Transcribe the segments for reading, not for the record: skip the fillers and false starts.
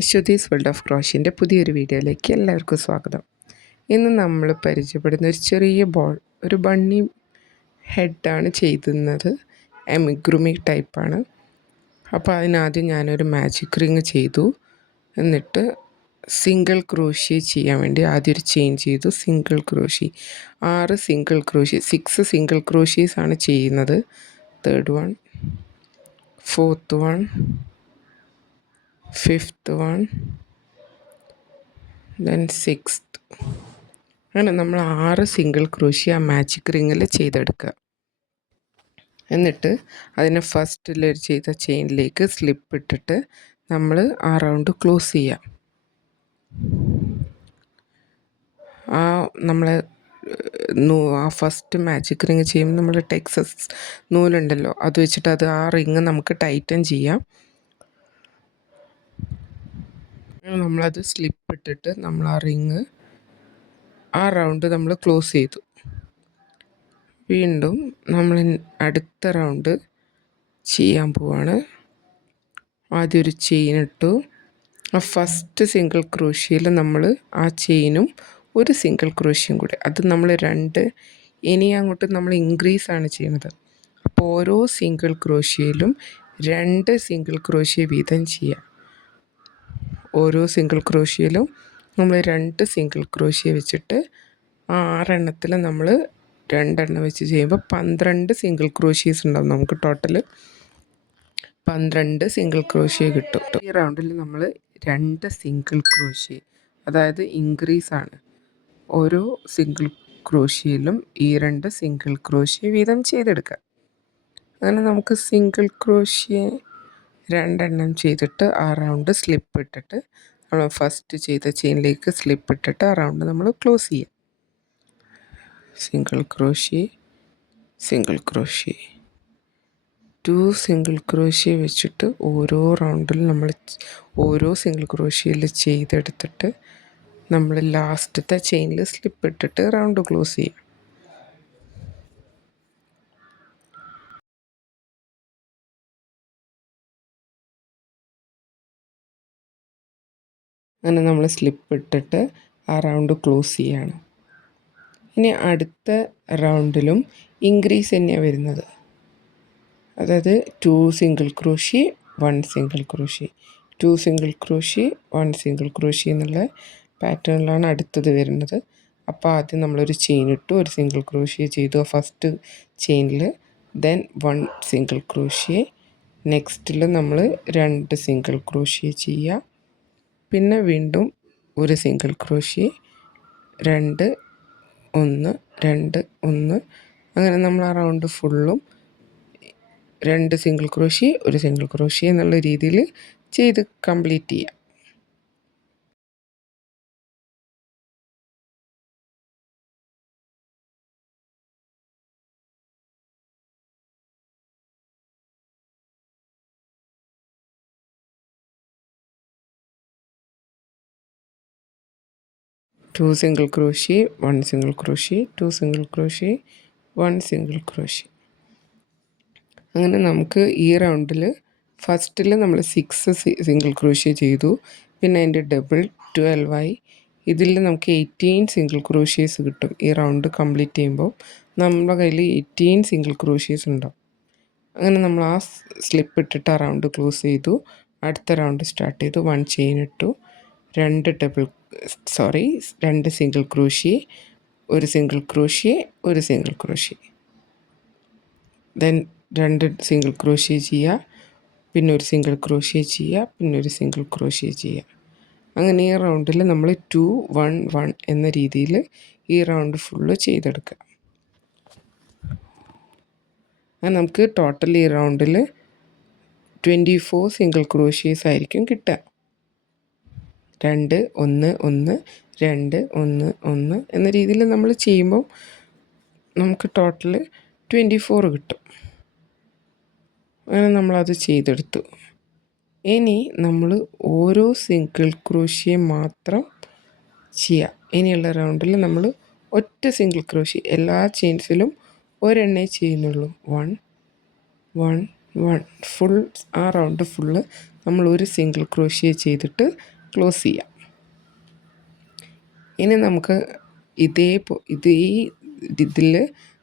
Aswathi's world of ക്രോഷ്യൻ്റെ പുതിയൊരു വീഡിയോയിലേക്ക് എല്ലാവർക്കും സ്വാഗതം. ഇന്ന് നമ്മൾ പരിചയപ്പെടുന്ന ഒരു ചെറിയ ബോൾ, ഒരു ബണ്ണി ഹെഡാണ് ചെയ്യുന്നത്. എമിഗ്രുമി ടൈപ്പാണ്. അപ്പോൾ അതിനാദ്യം ഞാനൊരു മാജിക് റിങ് ചെയ്തു. എന്നിട്ട് സിംഗിൾ ക്രോഷ്യ ചെയ്യാൻ വേണ്ടി ആദ്യം ഒരു ചെയിൻ ചെയ്തു. Single crochet 6 single crochet 6 single ക്രോഷ്യസാണ് ചെയ്യുന്നത്. Third one, fourth one, fifth one, then sixth. അങ്ങനെ നമ്മൾ 6 സിംഗിൾ ക്രോഷ്യ ആ മാജിക് റിങ്ങിൽ ചെയ്തെടുക്കുക. എന്നിട്ട് അതിനെ ഫസ്റ്റിൽ ചെയ്ത ചെയിനിലേക്ക് സ്ലിപ്പ് ഇട്ടിട്ട് നമ്മൾ ആ റൗണ്ട് ക്ലോസ് ചെയ്യാം. നമ്മളെ ആ ഫസ്റ്റ് മാജിക് റിങ് ചെയ്യുമ്പോൾ നമ്മൾ ടെക്സസ് നൂലുണ്ടല്ലോ, അത് വെച്ചിട്ട് അത് ആ റിങ് നമുക്ക് ടൈറ്റൻ ചെയ്യാം. നമ്മളത് സ്ലിപ്പ് ഇട്ടിട്ട് നമ്മൾ ആ റിങ് ആ റൗണ്ട് നമ്മൾ ക്ലോസ് ചെയ്തു. വീണ്ടും നമ്മൾ അടുത്ത റൗണ്ട് ചെയ്യാൻ പോവാണ്. ആദ്യം ഒരു ചെയിൻ ഇട്ടു. ആ ഫസ്റ്റ് സിംഗിൾ ക്രോഷ്യയിൽ നമ്മൾ ആ ചെയിനും ഒരു സിംഗിൾ ക്രോഷ്യയും കൂടി, അത് നമ്മൾ ഇനി അങ്ങോട്ട് നമ്മൾ ഇൻക്രീസാണ് ചെയ്യുന്നത്. അപ്പോൾ ഓരോ സിംഗിൾ ക്രോഷ്യയിലും 2 സിംഗിൾ ക്രോഷ്യ വീതം ചെയ്യാം. ഓരോ സിംഗിൾ ക്രോഷ്യയിലും നമ്മൾ 2 സിംഗിൾ ക്രോഷ്യ വെച്ചിട്ട് 6 എണ്ണത്തിൽ നമ്മൾ 2 എണ്ണം വെച്ച് ചെയ്യുമ്പോൾ 12 സിംഗിൾ ക്രോഷ്യസ് ഉണ്ടാവും. നമുക്ക് ടോട്ടൽ 12 സിംഗിൾ ക്രോഷ്യ കിട്ടും. ഈ റൗണ്ടിൽ നമ്മൾ 2 സിംഗിൾ ക്രോഷ്യ, അതായത് ഇൻക്രീസാണ്. ഓരോ സിംഗിൾ ക്രോഷ്യയിലും ഈ 2 സിംഗിൾ ക്രോഷ്യ വീതം ചെയ്തെടുക്കുക. അങ്ങനെ നമുക്ക് സിംഗിൾ ക്രോഷ്യ 2 എണ്ണം ചെയ്തിട്ട് ആ റൗണ്ട് സ്ലിപ്പ് ഇട്ടിട്ട് നമ്മൾ ഫസ്റ്റ് ചെയ്ത ചെയിനിലേക്ക് സ്ലിപ്പ് ഇട്ടിട്ട് ആ റൗണ്ട് നമ്മൾ ക്ലോസ് ചെയ്യാം. Single crochet, single crochet, 2 single crochet വെച്ചിട്ട് ഓരോ റൗണ്ടിൽ നമ്മൾ ഓരോ സിംഗിൾ ക്രോഷ്യയിൽ ചെയ്തെടുത്തിട്ട് നമ്മൾ ലാസ്റ്റത്തെ ചെയിനിൽ സ്ലിപ്പ് ഇട്ടിട്ട് റൗണ്ട് ക്ലോസ് ചെയ്യാം. അങ്ങനെ നമ്മൾ സ്ലിപ്പ് ഇട്ടിട്ട് ആ റൗണ്ട് ക്ലോസ് ചെയ്യാണ്. ഇനി അടുത്ത റൗണ്ടിലും ഇൻക്രീസ് തന്നെയാണ് വരുന്നത്. അതായത് 2 single crochet 1 single crochet, 2 single crochet 1 single crochet എന്നുള്ള പാറ്റേണിലാണ് അടുത്തത് വരുന്നത്. അപ്പോൾ ആദ്യം നമ്മളൊരു ചെയിൻ ഇട്ടു, ഒരു സിംഗിൾ ക്രോഷ്യ ചെയ്തു ഫസ്റ്റ് ചെയിനിൽ, ദെൻ 1 സിംഗിൾ ക്രോഷ്യ. നെക്സ്റ്റിൽ നമ്മൾ 2 സിംഗിൾ ക്രോഷ്യ ചെയ്യുക. പിന്നെ വീണ്ടും ഒരു സിംഗിൾ ക്രോഷ്യ, 2 1 2 1. അങ്ങനെ നമ്മൾ ആ റൗണ്ട് ഫുള്ളും 2 സിംഗിൾ ക്രോഷ്യ ഒരു സിംഗിൾ ക്രോഷ്യ എന്നുള്ള രീതിയിൽ ചെയ്ത് കംപ്ലീറ്റ് ചെയ്യാം. Two single crochet 1 single crochet, 2 single crochet 1 single crochet. അങ്ങനെ നമുക്ക് ഈ റൗണ്ടിൽ ഫസ്റ്റിൽ നമ്മൾ 6 സിംഗിൾ ക്രോഷ്യ ചെയ്തു. പിന്നെ അതിൻ്റെ ഡബിൾ 12 ആയി. ഇതിൽ നമുക്ക് 18 സിംഗിൾ ക്രോഷ്യസ് കിട്ടും. ഈ റൗണ്ട് കംപ്ലീറ്റ് ചെയ്യുമ്പോൾ നമ്മുടെ കയ്യിൽ 18 സിംഗിൾ ക്രോഷ്യസ് ഉണ്ടാവും. അങ്ങനെ നമ്മൾ ആ സ്ലിപ്പ് ഇട്ടിട്ട് ആ റൗണ്ട് ക്ലോസ് ചെയ്തു. അടുത്ത റൗണ്ട് സ്റ്റാർട്ട് ചെയ്തു. 1 ചെയിൻ ഇട്ടു, 2 സിംഗിൾ ക്രോഷ്യ, ഒരു സിംഗിൾ ക്രോഷ്യ, ഒരു single crochet, then 2 single crochet ചെയ്യുക, പിന്നെ ഒരു സിംഗിൾ ക്രോഷ്യ ചെയ്യുക, പിന്നെ ഒരു സിംഗിൾ ക്രോഷ്യ ചെയ്യുക. അങ്ങനെ ഈ റൗണ്ടിൽ നമ്മൾ 2 1 1 എന്ന രീതിയിൽ ഈ റൗണ്ട് ഫുള്ള് ചെയ്തെടുക്കുക. അങ്ങനെ നമുക്ക് ടോട്ടൽ ഈ റൗണ്ടിൽ 24 സിംഗിൾ ക്രോഷ്യസ് ആയിരിക്കും കിട്ടുക. 2 1 1 2 1 1 എന്ന രീതിയിൽ നമ്മൾ ചെയ്യുമ്പോൾ നമുക്ക് ടോട്ടൽ 24 കിട്ടും. അങ്ങനെ നമ്മളത് ചെയ്തെടുത്തു. ഇനി നമ്മൾ ഓരോ സിംഗിൾ ക്രോഷ്യ മാത്രം ചെയ്യാം. ഇനിയുള്ള റൗണ്ടിൽ നമ്മൾ ഒറ്റ സിംഗിൾ ക്രോഷ്യ എല്ലാ ചെയിൻസിലും ഒരെണ്ണേ ചെയ്യുന്നുള്ളൂ. 1 1 ഫുൾ ആ റൗണ്ട് ഫുള്ള് നമ്മൾ ഒരു സിംഗിൾ ക്രോഷ്യ ചെയ്തിട്ട് ക്ലോസ് ചെയ്യാം. ഇനി നമുക്ക് ഇതേ ഇതിൽ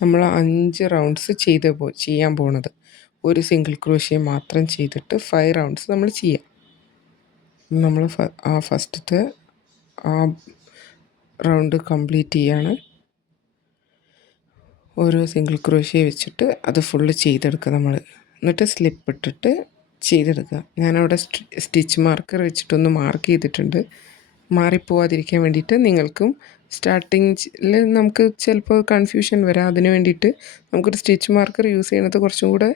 നമ്മൾ 5 റൗണ്ട്സ് ചെയ്യാൻ പോണത്. ഒരു സിംഗിൾ ക്രോഷ്യ മാത്രം ചെയ്തിട്ട് 5 റൗണ്ട്സ് നമ്മൾ ചെയ്യാം. നമ്മൾ ഫസ്റ്റത്തെ ആ റൗണ്ട് കംപ്ലീറ്റ് ചെയ്യാണ്. ഓരോ സിംഗിൾ ക്രോഷ്യ വെച്ചിട്ട് അത് ഫുള്ള് ചെയ്തെടുക്കുക നമ്മൾ. എന്നിട്ട് സ്ലിപ്പ് ഇട്ടിട്ട് ചെയ്തെടുക്കുക. ഞാനവിടെ സ്റ്റിച്ച് മാർക്കർ വെച്ചിട്ടൊന്ന് മാർക്ക് ചെയ്തിട്ടുണ്ട്, മാറിപ്പോവാതിരിക്കാൻ വേണ്ടിയിട്ട്. നിങ്ങൾക്കും സ്റ്റാർട്ടിങ്ങിൽ നമുക്ക് ചിലപ്പോൾ കൺഫ്യൂഷൻ വരാം. അതിന് വേണ്ടിയിട്ട് നമുക്കൊരു സ്റ്റിച്ച് മാർക്കർ യൂസ് ചെയ്യുന്നത് കുറച്ചും കൂടെ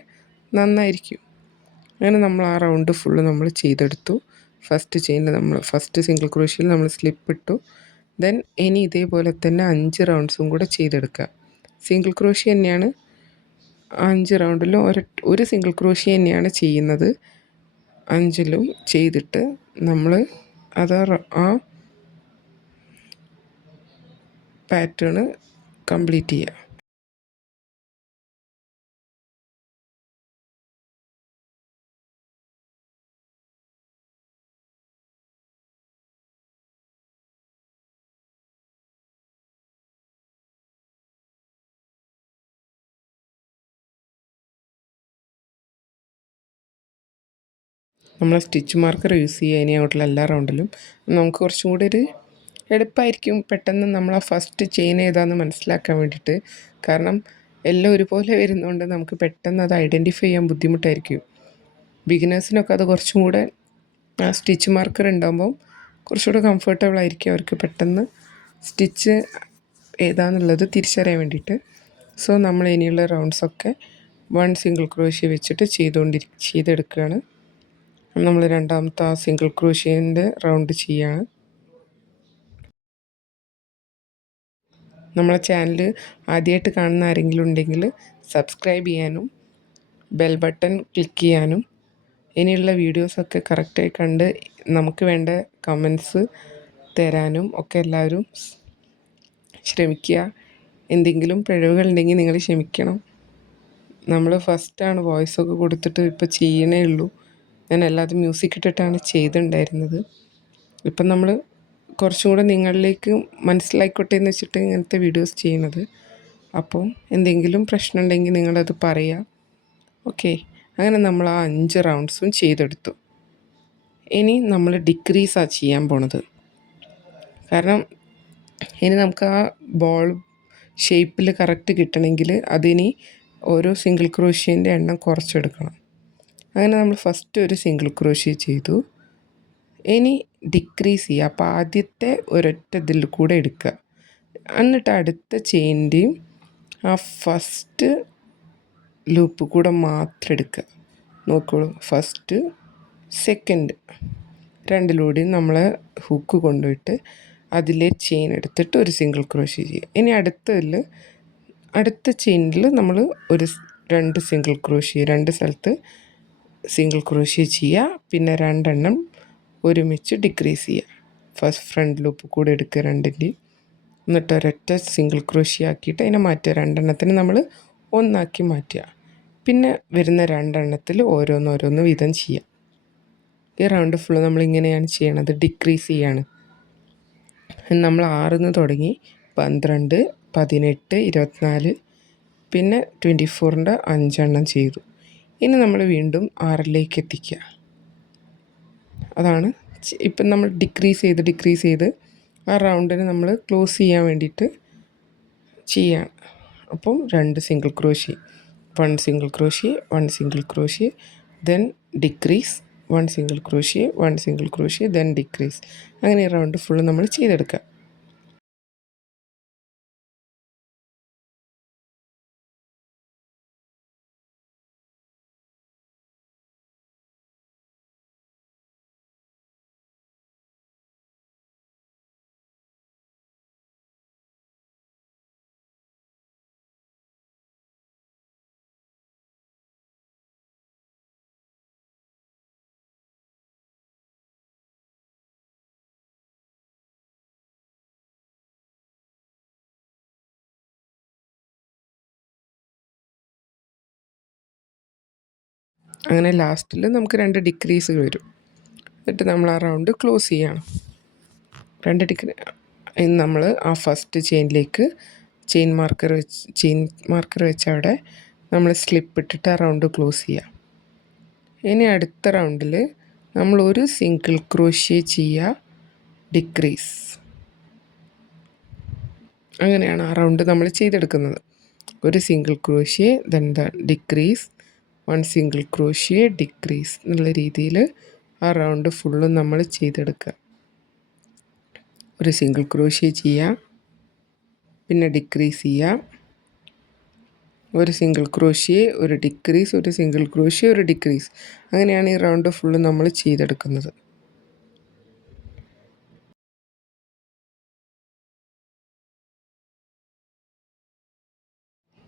നന്നായിരിക്കും. അങ്ങനെ നമ്മൾ ആ റൗണ്ട് ഫുള്ള് നമ്മൾ ചെയ്തെടുത്തു. ഫസ്റ്റ് സിംഗിൾ ക്രോഷ്യയിൽ നമ്മൾ സ്ലിപ്പ് ഇട്ടു. ദെൻ ഇനി ഇതേപോലെ തന്നെ 5 റൗണ്ട്സും കൂടെ ചെയ്തെടുക്കുക. സിംഗിൾ ക്രോഷ്യ തന്നെയാണ് 5 റൗണ്ടിലും ഒരു സിംഗിൾ ക്രോഷ്യ തന്നെയാണ് ചെയ്യുന്നത്. 5ലും ചെയ്തിട്ട് നമ്മൾ ആ പാറ്റേൺ കംപ്ലീറ്റ് ചെയ്യുക. നമ്മൾ സ്റ്റിച്ച് മാർക്കർ യൂസ് ചെയ്യുക ഇനി അങ്ങോട്ടുള്ള എല്ലാ റൗണ്ടിലും. നമുക്ക് കുറച്ചും കൂടി ഒരു എളുപ്പമായിരിക്കും പെട്ടെന്ന് നമ്മൾ ആ ഫസ്റ്റ് ചെയിൻ ഏതാണെന്ന് മനസ്സിലാക്കാൻ വേണ്ടിയിട്ട്. കാരണം എല്ലാം ഒരുപോലെ വരുന്നതുകൊണ്ട് നമുക്ക് പെട്ടെന്ന് അത് ഐഡൻറ്റിഫൈ ചെയ്യാൻ ബുദ്ധിമുട്ടായിരിക്കും. ബിഗിനേഴ്സിനൊക്കെ അത് കുറച്ചും കൂടെ സ്റ്റിച്ച് മാർക്കർ ഉണ്ടാകുമ്പം കുറച്ചുകൂടെ കംഫർട്ടബിൾ ആയിരിക്കും അവർക്ക് പെട്ടെന്ന് സ്റ്റിച്ച് ഏതാണെന്നുള്ളത് തിരിച്ചറിയാൻ വേണ്ടിയിട്ട്. സോ നമ്മൾ ഇനിയുള്ള റൗണ്ട്സൊക്കെ 1 സിംഗിൾ ക്രോഷ്യ വെച്ചിട്ട് ചെയ്തെടുക്കുകയാണ്. നമ്മൾ രണ്ടാമത്തെ ആ സിംഗിൾ ക്രോഷ്യേൻ്റെ റൗണ്ട് ചെയ്യാണ്. നമ്മളെ ചാനൽ ആദ്യമായിട്ട് കാണുന്ന ആരെങ്കിലും ഉണ്ടെങ്കിൽ സബ്സ്ക്രൈബ് ചെയ്യാനും ബെൽ ബട്ടൺ ക്ലിക്ക് ചെയ്യാനും ഇനിയുള്ള വീഡിയോസൊക്കെ കറക്റ്റായി കണ്ട് നമുക്ക് വേണ്ട കമൻസ് തരാനും ഒക്കെ എല്ലാവരും ശ്രമിക്കുക. എന്തെങ്കിലും പിഴവുകളുണ്ടെങ്കിൽ നിങ്ങൾ ക്ഷമിക്കണം. നമ്മൾ ഫസ്റ്റാണ് വോയിസൊക്കെ കൊടുത്തിട്ട് ഇപ്പോൾ ചെയ്യണേ ഉള്ളൂ. ഞാൻ എല്ലാതും മ്യൂസിക് ഇട്ടിട്ടാണ് ചെയ്തിട്ടുണ്ടായിരുന്നത്. ഇപ്പം നമ്മൾ കുറച്ചും കൂടെ നിങ്ങളിലേക്ക് മനസ്സിലായിക്കോട്ടെ എന്ന് വെച്ചിട്ട് ഇങ്ങനത്തെ വീഡിയോസ് ചെയ്യുന്നത്. അപ്പോൾ എന്തെങ്കിലും പ്രശ്നം ഉണ്ടെങ്കിൽ നിങ്ങളത് പറയുക. ഓക്കെ, അങ്ങനെ നമ്മൾ ആ 5 റൗണ്ട്സും ചെയ്തെടുത്തു. ഇനി നമ്മൾ ഡിക്രീസാണ് ചെയ്യാൻ പോണത്. കാരണം ഇനി നമുക്ക് ആ ബോൾ ഷേപ്പിൽ കറക്റ്റ് കിട്ടണമെങ്കിൽ അതിനി ഓരോ സിംഗിൾ ക്രോഷ്യേൻ്റെ എണ്ണം കുറച്ചെടുക്കണം. അങ്ങനെ നമ്മൾ ഫസ്റ്റ് ഒരു സിംഗിൾ ക്രോഷ്യ ചെയ്തു. ഇനി ഡിക്രീസ് ചെയ്യുക. അപ്പോൾ ആദ്യത്തെ ഒരൊറ്റ ഇതിൽ കൂടെ എടുക്കുക. എന്നിട്ട് അടുത്ത ചെയിൻ്റെയും ആ ഫസ്റ്റ് ലൂപ്പ് കൂടെ മാത്രം എടുക്കുക. നോക്കോളൂ, ഫസ്റ്റ് സെക്കൻഡ് രണ്ടിലൂടെയും നമ്മൾ ഹുക്ക് കൊണ്ടുപോയിട്ട് അതിലെ ചെയിൻ എടുത്തിട്ട് ഒരു സിംഗിൾ ക്രോഷ്യ ചെയ്യുക. ഇനി അടുത്ത ചെയിനിൽ നമ്മൾ 2 സിംഗിൾ ക്രോഷ്യ, 2 സ്ഥലത്ത് സിംഗിൾ ക്രോഷ്യ ചെയ്യുക. പിന്നെ 2 എണ്ണം ഒരുമിച്ച് ഡിക്രീസ് ചെയ്യുക. ഫസ്റ്റ് ഫ്രണ്ട് ലൂപ്പ് കൂടെ എടുക്കുക 2ൻ്റെയും. എന്നിട്ട് ഒരൊറ്റ സിംഗിൾ ക്രോഷ്യ ആക്കിയിട്ട് അതിനെ മാറ്റുക. 2 എണ്ണത്തിന് നമ്മൾ ഒന്നാക്കി മാറ്റുക. പിന്നെ വരുന്ന 2 എണ്ണത്തിൽ ഓരോന്നോരോന്ന് വീതം ചെയ്യുക. ഈ റൗണ്ട് ഫുള്ള് നമ്മളിങ്ങനെയാണ് ചെയ്യണത്, ഡിക്രീസ് ചെയ്യാണ്. നമ്മൾ 6 തുടങ്ങി 12, 18, 24, പിന്നെ 24ൻ്റെ 5 എണ്ണം ചെയ്തു. ഇനി നമ്മൾ വീണ്ടും 6ലേക്ക് എത്തിക്കുക. അതാണ് ഇപ്പം നമ്മൾ ഡിക്രീസ് ചെയ്ത് ആ റൗണ്ടിന് നമ്മൾ ക്ലോസ് ചെയ്യാൻ വേണ്ടിയിട്ട് ചെയ്യാണ്. അപ്പം 2 single crochet, 1 single crochet, 1 single crochet, then decrease, 1 single crochet, 1 single crochet, then decrease. അങ്ങനെ ഈ റൗണ്ട് ഫുള്ള് നമ്മൾ ചെയ്തെടുക്കുക. അങ്ങനെ ലാസ്റ്റിൽ നമുക്ക് 2 ഡിക്രീസ് വരും. എന്നിട്ട് നമ്മൾ ആ റൗണ്ട് ക്ലോസ് ചെയ്യണം. 2 ഡിക്രീ നമ്മൾ ആ ഫസ്റ്റ് ചെയിനിലേക്ക് ചെയിൻ മാർക്കർ വെച്ച് അവിടെ നമ്മൾ സ്ലിപ്പ് ഇട്ടിട്ട് ആ റൗണ്ട് ക്ലോസ് ചെയ്യുക. ഇനി അടുത്ത റൗണ്ടിൽ നമ്മൾ ഒരു സിംഗിൾ ക്രോഷ്യ ചെയ്യുക, ഡിക്രീസ്. അങ്ങനെയാണ് ആ റൗണ്ട് നമ്മൾ ചെയ്തെടുക്കുന്നത്. ഒരു single crochet, then decrease, 1 single crochet, decrease എന്നുള്ള രീതിയിൽ ആ റൗണ്ട് ഫുള്ളും നമ്മൾ ചെയ്തെടുക്കുക. ഒരു സിംഗിൾ ക്രോഷ്യ ചെയ്യുക, പിന്നെ ഡിക്രീസ് ചെയ്യുക, ഒരു സിംഗിൾ ക്രോഷ്യ, ഒരു ഡിക്രീസ്, ഒരു സിംഗിൾ ക്രോഷ്യ, ഒരു ഡിക്രീസ്. അങ്ങനെയാണ് ഈ റൗണ്ട് ഫുള്ളും നമ്മൾ ചെയ്തെടുക്കുന്നത്.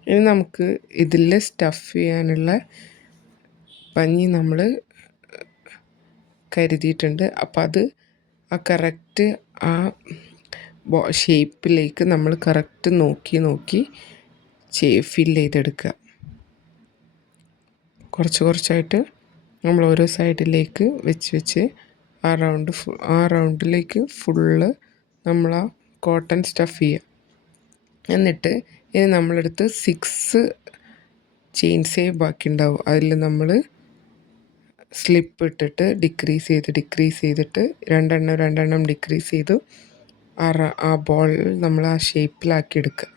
ഇനി നമുക്ക് ഇതിൽ സ്റ്റഫ് ചെയ്യാനുള്ള പഞ്ഞി നമ്മൾ കരുതിയിട്ടുണ്ട്. അപ്പം അത് ആ കറക്റ്റ് ആ ഷേപ്പിലേക്ക് നമ്മൾ കറക്റ്റ് നോക്കി ഫില്ല് ചെയ്തെടുക്കുക. കുറച്ചായിട്ട് നമ്മൾ ഓരോ സൈഡിലേക്ക് വെച്ച് ആ റൗണ്ടിലേക്ക് ഫുള്ള് നമ്മൾ ആ കോട്ടൺ സ്റ്റഫ് ചെയ്യുക. എന്നിട്ട് ഇനി നമ്മളെടുത്ത് 6 ചെയിൻസേ ബാക്കിയുണ്ടാവും. അതിൽ നമ്മൾ സ്ലിപ്പ് ഇട്ടിട്ട് ഡിക്രീസ് ചെയ്തിട്ട് രണ്ടെണ്ണം ഡിക്രീസ് ചെയ്തു ആ ബോൾ നമ്മൾ ആ ഷേപ്പിലാക്കി എടുക്കുക.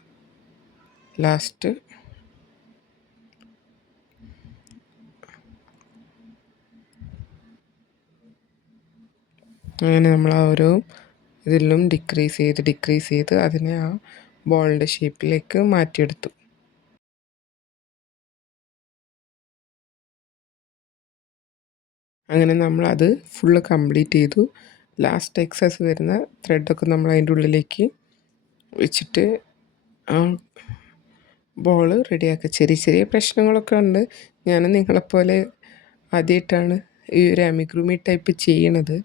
ലാസ്റ്റ് അങ്ങനെ നമ്മൾ ആ ഓരോ ഇതിലും ഡിക്രീസ് ചെയ്ത് അതിനെ ആ ബോളിൻ്റെ ഷേപ്പിലേക്ക് മാറ്റിയെടുത്തു. അങ്ങനെ നമ്മളത് ഫുള്ള് കംപ്ലീറ്റ് ചെയ്തു. ലാസ്റ്റ് എക്സസ് വരുന്ന ത്രെഡൊക്കെ നമ്മൾ അതിൻ്റെ ഉള്ളിലേക്ക് വെച്ചിട്ട് ആ ബോൾ റെഡിയാക്കുക. ചെറിയ പ്രശ്നങ്ങളൊക്കെ ഉണ്ട്. ഞാൻ നിങ്ങളെപ്പോലെ ആദ്യമായിട്ടാണ് ഈ ഒരു അമിഗ്രുമി ടൈപ്പ് ചെയ്യണത്.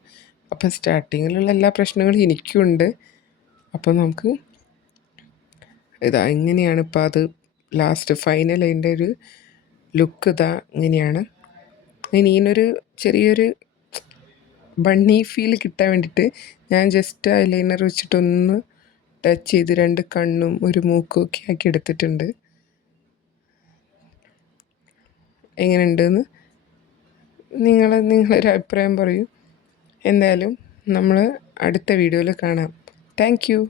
അപ്പം സ്റ്റാർട്ടിങ്ങിലുള്ള എല്ലാ പ്രശ്നങ്ങളും എനിക്കുണ്ട്. അപ്പോൾ നമുക്ക് ഇങ്ങനെയാണ് ഇപ്പോൾ അത് ലാസ്റ്റ് ഫൈനൽ അതിൻ്റെ ഒരു ലുക്ക് ഇങ്ങനെയാണ്. ഇനി ഇതിനൊരു ചെറിയൊരു ബണ്ണി ഫീൽ കിട്ടാൻ വേണ്ടിയിട്ട് ഞാൻ ജസ്റ്റ് ഐലൈനർ വെച്ചിട്ടൊന്ന് ടച്ച് ചെയ്ത് 2 കണ്ണും ഒരു മൂക്കും ഒക്കെ ആക്കി എടുത്തിട്ടുണ്ട്. എങ്ങനെയുണ്ടെന്ന് നിങ്ങളൊരു അഭിപ്രായം പറയൂ. എന്തായാലും നമ്മൾ അടുത്ത വീഡിയോയിൽ കാണാം. Thank you.